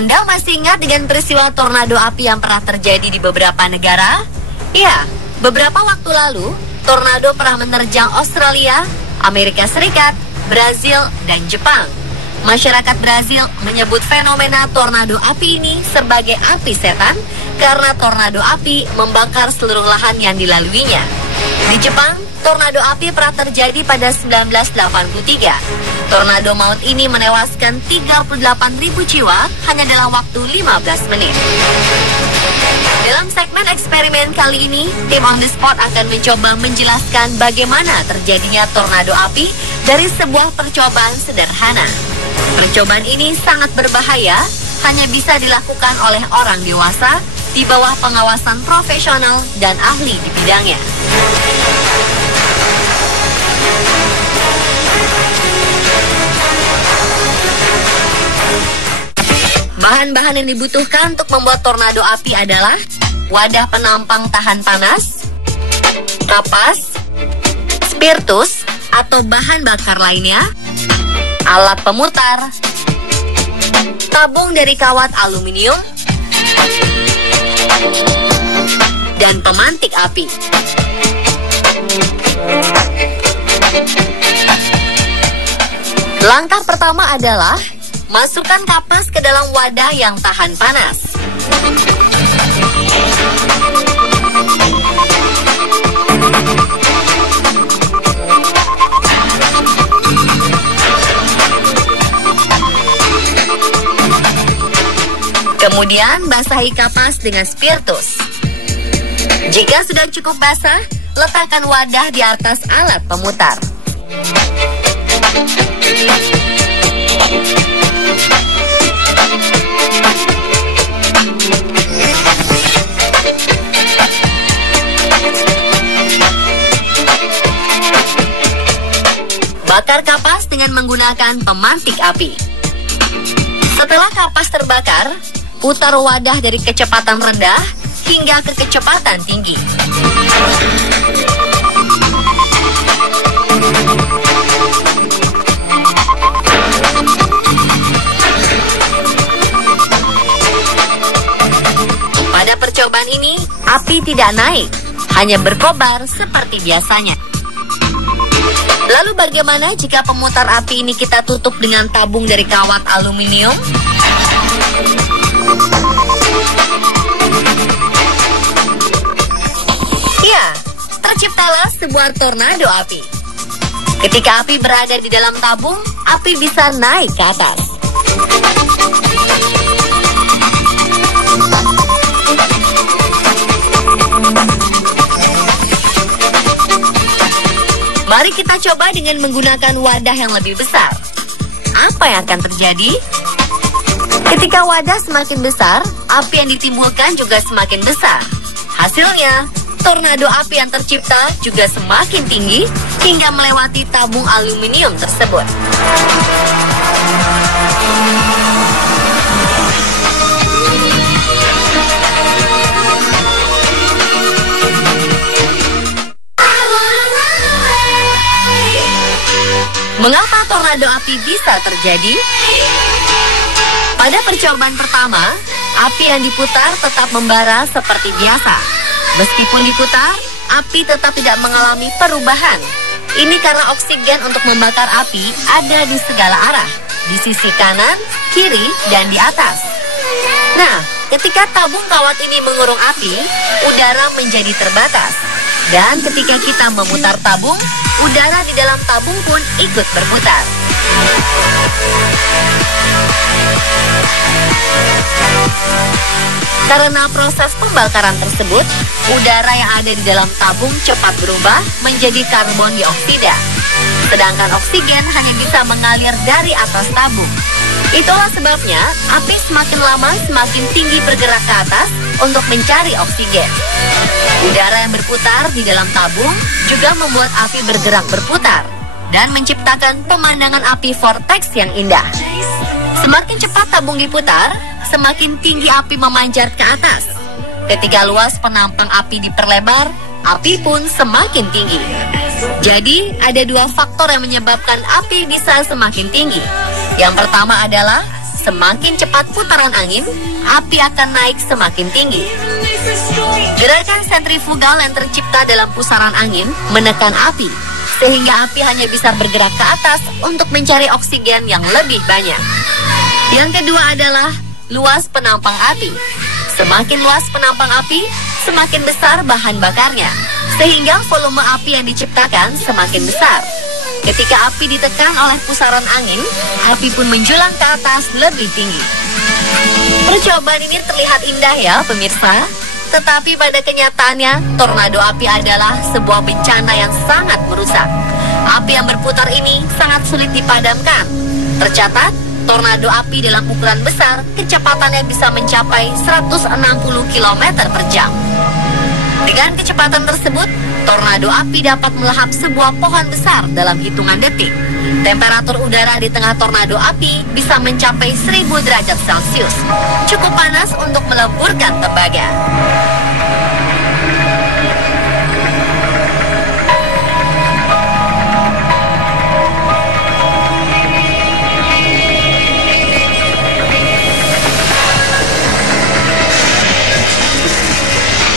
Anda masih ingat dengan peristiwa tornado api yang pernah terjadi di beberapa negara? Ya, beberapa waktu lalu, tornado pernah menerjang Australia, Amerika Serikat, Brazil, dan Jepang. Masyarakat Brazil menyebut fenomena tornado api ini sebagai api setan karena tornado api membakar seluruh lahan yang dilaluinya. Di Jepang, tornado api pernah terjadi pada 1983. Tornado maut ini menewaskan 38.000 jiwa hanya dalam waktu 15 menit. Dalam segmen eksperimen kali ini, tim On The Spot akan mencoba menjelaskan bagaimana terjadinya tornado api dari sebuah percobaan sederhana. Percobaan ini sangat berbahaya, hanya bisa dilakukan oleh orang dewasa di bawah pengawasan profesional dan ahli di bidangnya. Bahan-bahan yang dibutuhkan untuk membuat tornado api adalah wadah penampang tahan panas, kapas, spiritus atau bahan bakar lainnya, alat pemutar, tabung dari kawat aluminium, dan pemantik api. Langkah pertama adalah masukkan kapas ke dalam wadah yang tahan panas. Kemudian basahi kapas dengan spiritus. Jika sudah cukup basah, letakkan wadah di atas alat pemutar. Bakar kapas dengan menggunakan pemantik api. Setelah kapas terbakar, putar wadah dari kecepatan rendah hingga ke kecepatan tinggi. Pada percobaan ini, api tidak naik, hanya berkobar seperti biasanya. Lalu bagaimana jika pemutar api ini kita tutup dengan tabung dari kawat aluminium? Ya, terciptalah sebuah tornado api. Ketika api berada di dalam tabung, api bisa naik ke atas. Mari kita coba dengan menggunakan wadah yang lebih besar. Apa yang akan terjadi? Ketika wadah semakin besar, api yang ditimbulkan juga semakin besar. Hasilnya, tornado api yang tercipta juga semakin tinggi hingga melewati tabung aluminium tersebut. Mengapa tornado api bisa terjadi? Pada percobaan pertama, api yang diputar tetap membara seperti biasa. Meskipun diputar, api tetap tidak mengalami perubahan. Ini karena oksigen untuk membakar api ada di segala arah, di sisi kanan, kiri, dan di atas. Nah, ketika tabung kawat ini mengurung api, udara menjadi terbatas. Dan ketika kita memutar tabung, udara di dalam tabung pun ikut berputar. Karena proses pembakaran tersebut, udara yang ada di dalam tabung cepat berubah menjadi karbon dioksida. Sedangkan oksigen hanya bisa mengalir dari atas tabung. Itulah sebabnya api semakin lama semakin tinggi bergerak ke atas untuk mencari oksigen. Udara yang berputar di dalam tabung juga membuat api bergerak berputar dan menciptakan pemandangan api vortex yang indah. Semakin cepat tabung diputar, semakin tinggi api memanjat ke atas. Ketika luas penampang api diperlebar, api pun semakin tinggi. Jadi, ada dua faktor yang menyebabkan api bisa semakin tinggi. Yang pertama adalah semakin cepat putaran angin, api akan naik semakin tinggi. Gerakan sentrifugal yang tercipta dalam pusaran angin menekan api, sehingga api hanya bisa bergerak ke atas untuk mencari oksigen yang lebih banyak. Yang kedua adalah luas penampang api. Semakin luas penampang api, semakin besar bahan bakarnya, sehingga volume api yang diciptakan semakin besar. Ketika api ditekan oleh pusaran angin, api pun menjulang ke atas lebih tinggi. Percobaan ini terlihat indah ya pemirsa, tetapi pada kenyataannya tornado api adalah sebuah bencana yang sangat merusak. Api yang berputar ini sangat sulit dipadamkan. Tercatat, tornado api dalam ukuran besar kecepatannya bisa mencapai 160 km per jam. Dengan kecepatan tersebut, tornado api dapat melahap sebuah pohon besar dalam hitungan detik. Temperatur udara di tengah tornado api bisa mencapai 1000 derajat Celcius. Cukup panas untuk meleburkan tembaga.